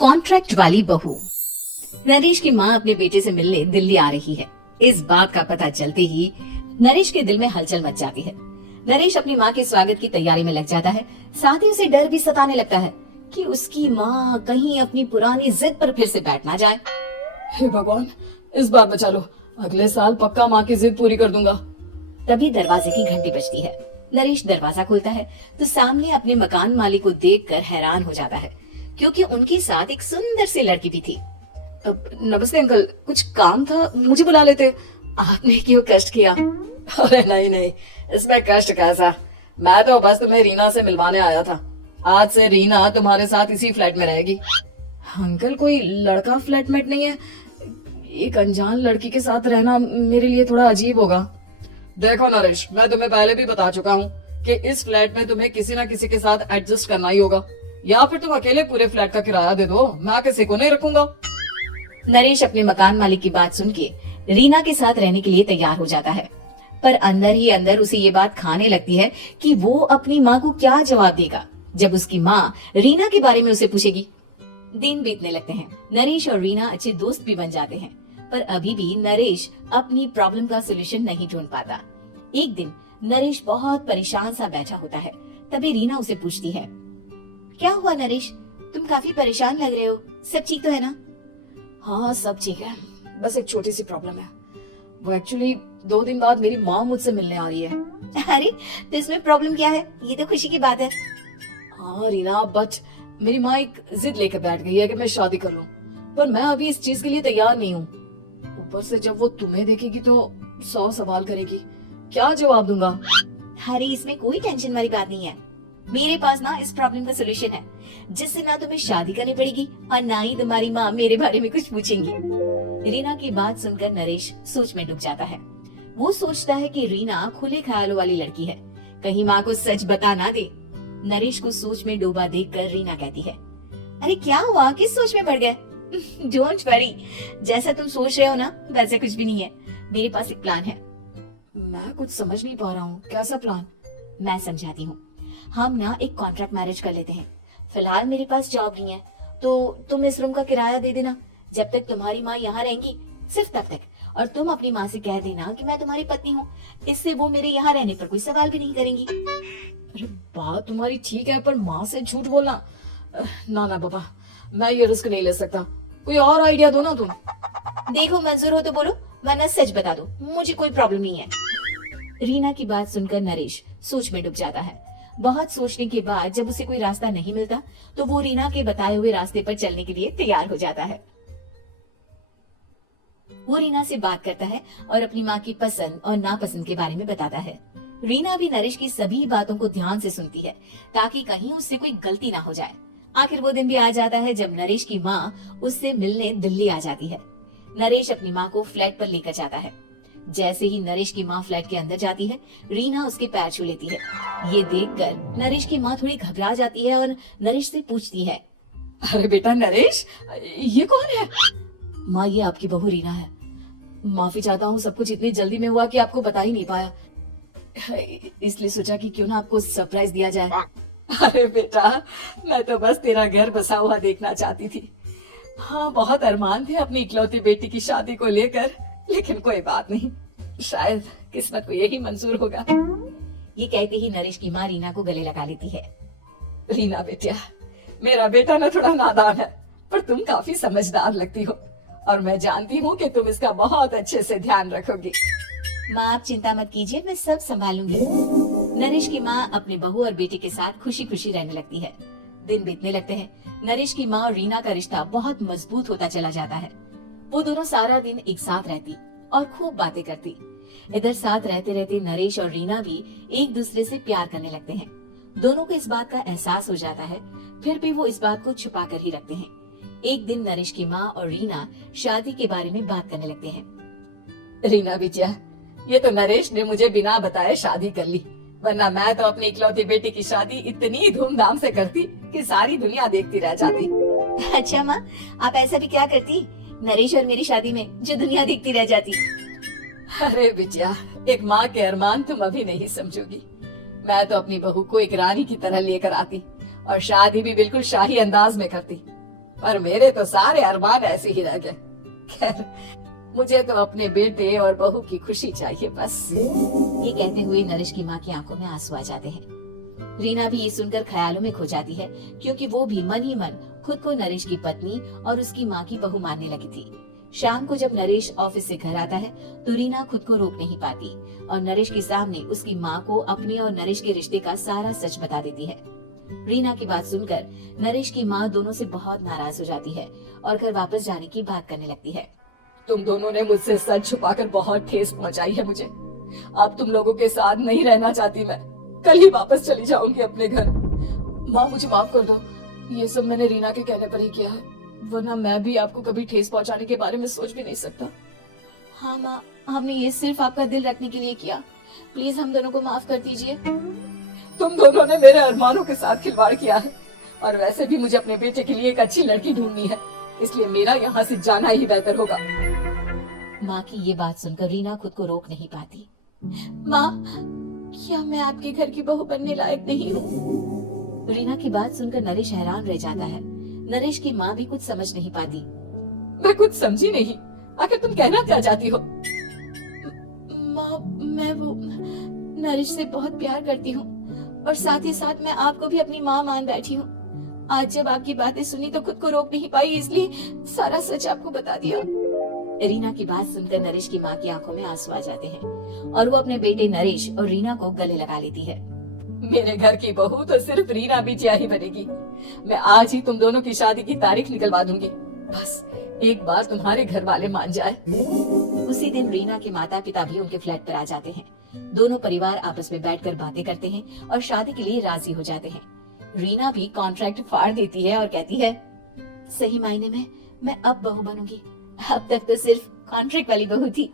Contract वाली बहू। नरेश की माँ अपने बेटे से मिलने दिल्ली आ रही है। इस बात का पता चलते ही नरेश के दिल में हलचल मच जाती है। नरेश अपनी माँ के स्वागत की तैयारी में लग जाता है। साथ ही उसे डर भी सताने लगता है कि उसकी माँ कहीं अपनी पुरानी जिद पर फिर से बैठ ना जाए। हे भगवान, इस बार बचा लो, अगले साल पक्का माँ की जिद पूरी कर दूंगा। तभी दरवाजे की घंटी बजती है। नरेश दरवाजा खोलता है तो सामने अपने मकान मालिक को देखकर हैरान हो जाता है, क्योंकि उनके साथ एक सुंदर सी लड़की भी थी। नमस्ते अंकल, कुछ काम था, मुझे बुला लेते। आपने क्यों कष्ट किया? अरे नहीं, इसमें कष्ट कैसा, मैं तो बस तुम्हें रीना से मिलवाने आया था। आज से रीना तुम्हारे साथ इसी फ्लैट में रहेगी। अंकल, कोई लड़का फ्लैटमेट नहीं है? एक अनजान लड़की के साथ रहना मेरे लिए थोड़ा अजीब होगा। देखो नरेश, मैं तुम्हें पहले भी बता चुका हूँ कि इस फ्लैट में तुम्हें किसी ना किसी के साथ एडजस्ट करना ही होगा, या फिर तुम अकेले पूरे फ्लैट का किराया दे दो, मैं किसी को नहीं रखूंगा। नरेश अपने मकान मालिक की बात सुन के रीना के साथ रहने के लिए तैयार हो जाता है, पर अंदर ही अंदर उसे ये बात खाने लगती है कि वो अपनी माँ को क्या जवाब देगा जब उसकी माँ रीना के बारे में उसे पूछेगी। दिन बीतने लगते हैं। नरेश और रीना अच्छे दोस्त भी बन जाते हैं, पर अभी भी नरेश अपनी प्रॉब्लम का सोल्यूशन नहीं ढूंढ पाता। एक दिन नरेश बहुत परेशान सा बैठा होता है। तभी रीना उसे पूछती है, क्या हुआ नरेश, तुम काफी परेशान लग रहे हो, सब ठीक तो है ना? हाँ, सब ठीक है, बस एक छोटी सी प्रॉब्लम है। वो एक्चुअली 2 दिन बाद मेरी माँ मुझसे मिलने आ रही है। अरे, तो इसमें प्रॉब्लम क्या है? ये तो खुशी की बात है। हाँ रीना, बट मेरी माँ एक जिद लेकर बैठ गई है कि मैं शादी कर लूं, पर मैं अभी इस चीज के लिए तैयार नहीं हूँ। ऊपर से जब वो तुम्हें देखेगी तो 100 सवाल करेगी, क्या जवाब दूंगा? अरे, इसमें कोई टेंशन वाली बात नहीं है। मेरे पास ना इस प्रॉब्लम का सोल्यूशन है, जिससे ना तुम्हें शादी करनी पड़ेगी और ना ही तुम्हारी माँ मेरे बारे में कुछ पूछेंगी। रीना की बात सुनकर नरेश सोच में डूब जाता है। वो सोचता है कि रीना खुले ख्यालों वाली लड़की है, कहीं माँ को सच बता ना दे। नरेश को सोच में डूबा देखकर रीना कहती है, अरे क्या हुआ, किस सोच में पड़ गए? डोंट वरी, जैसा तुम सोच रहे हो ना वैसे कुछ भी नहीं है। मेरे पास एक प्लान है। मैं कुछ समझ नहीं पा रहा हूँ, कैसा प्लान? मैं समझाती हूँ। हम ना एक कॉन्ट्रैक्ट मैरिज कर लेते हैं। फिलहाल मेरे पास जॉब नहीं है, तो तुम इस रूम का किराया दे देना जब तक तुम्हारी माँ यहाँ रहेंगी, सिर्फ तब तक। और तुम अपनी माँ से कह देना कि मैं तुम्हारी पत्नी हूँ, इससे वो मेरे यहाँ रहने पर कोई सवाल भी नहीं करेंगी। अरे बात तुम्हारी ठीक है, पर माँ से झूठ बोलना, ना बाबा, मैं ये रिस्क नहीं ले सकता। कोई और आइडिया दो ना तुम। देखो, मंजूर हो तो बोलो, वरना सच बता दो, मुझे कोई प्रॉब्लम नहीं है। रीना की बात सुनकर नरेश सोच में डूब जाता है। बहुत सोचने के बाद जब उसे कोई रास्ता नहीं मिलता, तो वो रीना के बताए हुए रास्ते पर चलने के लिए तैयार हो जाता है। वो रीना से बात करता है और अपनी माँ की पसंद और नापसंद के बारे में बताता है। रीना भी नरेश की सभी बातों को ध्यान से सुनती है, ताकि कहीं उससे कोई गलती ना हो जाए। आखिर वो दिन भी आ जाता है जब नरेश की माँ उससे मिलने दिल्ली आ जाती है। नरेश अपनी माँ को फ्लैट पर लेकर जाता है। जैसे ही नरेश की माँ फ्लैट के अंदर जाती है, रीना उसके पैर छू लेती है। ये देखकर नरेश की माँ थोड़ी घबरा जाती है और नरेश से पूछती है, अरे बेटा नरेश, ये कौन है? माँ, ये आपकी बहू रीना है। माफी चाहता हूँ, सब कुछ इतनी जल्दी में हुआ कि आपको बता ही नहीं पाया, इसलिए सोचा कि क्यों ना आपको सरप्राइज दिया जाए। अरे बेटा, मैं तो बस तेरा घर बसा हुआ देखना चाहती थी। हाँ, बहुत अरमान थे अपनी इकलौती बेटी की शादी को लेकर, लेकिन कोई बात नहीं, शायद किस्मत को यही मंजूर होगा। ये कहते ही नरेश की माँ रीना को गले लगा लेती है। रीना बेटिया, मेरा बेटा ना थोड़ा नादान है, पर तुम काफी समझदार लगती हो, और मैं जानती हूँ कि तुम इसका बहुत अच्छे से ध्यान रखोगी। माँ, आप चिंता मत कीजिए, मैं सब संभालूंगी। नरेश की माँ अपने बहू और बेटे के साथ खुशी खुशी रहने लगती है। दिन बीतने लगते हैं। नरेश की माँ और रीना का रिश्ता बहुत मजबूत होता चला जाता है। वो दोनों सारा दिन एक साथ रहती और खूब बातें करती। इधर साथ रहते रहते नरेश और रीना भी एक दूसरे से प्यार करने लगते हैं। दोनों को इस बात का एहसास हो जाता है, फिर भी वो इस बात को छुपा कर ही रखते हैं। एक दिन नरेश की माँ और रीना शादी के बारे में बात करने लगते हैं। रीना बिटिया, ये तो नरेश ने मुझे बिना बताए शादी कर ली, वरना मैं तो अपनी इकलौती बेटी की शादी इतनी धूमधाम से करती कि सारी दुनिया देखती रह जाती। अच्छा माँ, आप ऐसा भी क्या करती नरेश और मेरी शादी में जो दुनिया देखती रह जाती? अरे बिटिया, एक माँ के अरमान तुम अभी नहीं समझोगी। मैं तो अपनी बहू को एक रानी की तरह लेकर आती और शादी भी बिल्कुल शाही अंदाज में करती। पर मेरे तो सारे अरमान ऐसे ही रह गए। खैर, मुझे तो अपने बेटे और बहू की खुशी चाहिए बस। ये कहते हुए नरेश की माँ की आंखों में आंसू आ जाते हैं। रीना भी ये सुनकर ख्यालों में खो जाती है, क्योंकि वो भी मन ही मन खुद को नरेश की पत्नी और उसकी माँ की बहू मानने लगी थी। शाम को जब नरेश ऑफिस से घर आता है तो रीना खुद को रोक नहीं पाती और नरेश के सामने उसकी माँ को अपने और नरेश के रिश्ते का सारा सच बता देती है। रीना की बात सुनकर नरेश की माँ दोनों से बहुत नाराज हो जाती है और घर वापस जाने की बात करने लगती है। तुम दोनों ने मुझसे सच छुपाकर बहुत ठेस पहुंचाई है मुझे। अब तुम लोगों के साथ नहीं रहना चाहती मैं। कल ही वापस चली जाऊंगी अपने घर। माँ, मुझे माफ कर दो। ये सब मैंने रीना के कहने पर ही किया है, वरना मैं भी आपको कभी ठेस पहुंचाने के बारे में सोच भी नहीं सकता। हाँ माँ, हमने ये सिर्फ आपका दिल रखने के लिए किया। प्लीज हम दोनों को माफ कर दीजिए। तुम दोनों ने मेरे अरमानों के साथ खिलवाड़ किया है, और वैसे भी मुझे अपने बेटे के लिए एक अच्छी लड़की ढूंढनी है, इसलिए मेरा यहाँ से जाना ही बेहतर होगा। माँ की ये बात सुनकर रीना खुद को रोक नहीं पाती। माँ, क्या मैं आपके घर की बहू बनने लायक नहीं हूँ? रीना की बात सुनकर नरेश हैरान रह जाता है। नरेश की माँ भी कुछ समझ नहीं पाती। मैं कुछ समझी नहीं, आखिर तुम कहना क्या चाहती हो? माँ, मैं वो नरेश से बहुत प्यार करती हूँ और साथ ही साथ मैं आपको भी अपनी माँ मान बैठी हूँ। आज जब आपकी बातें सुनी तो खुद को रोक नहीं पाई, इसलिए सारा सच आपको बता दिया। रीना की बात सुनकर नरेश की माँ की आंखों में आंसू आ जाते हैं और वो अपने बेटे नरेश और रीना को गले लगा लेती है। मेरे घर की बहू तो सिर्फ रीना बिटिया ही बनेगी। मैं आज ही तुम दोनों की शादी की तारीख निकलवा दूंगी, बस एक बार तुम्हारे घर वाले मान जाए। उसी दिन रीना के माता पिता भी उनके फ्लैट पर आ जाते हैं। दोनों परिवार आपस में बैठकर बातें करते हैं और शादी के लिए राजी हो जाते हैं। रीना भी कॉन्ट्रैक्ट फाड़ देती है और कहती है, सही मायने में मैं अब बहू बनूंगी। अब तक तो सिर्फ कॉन्ट्रैक्ट वाली बहू थी।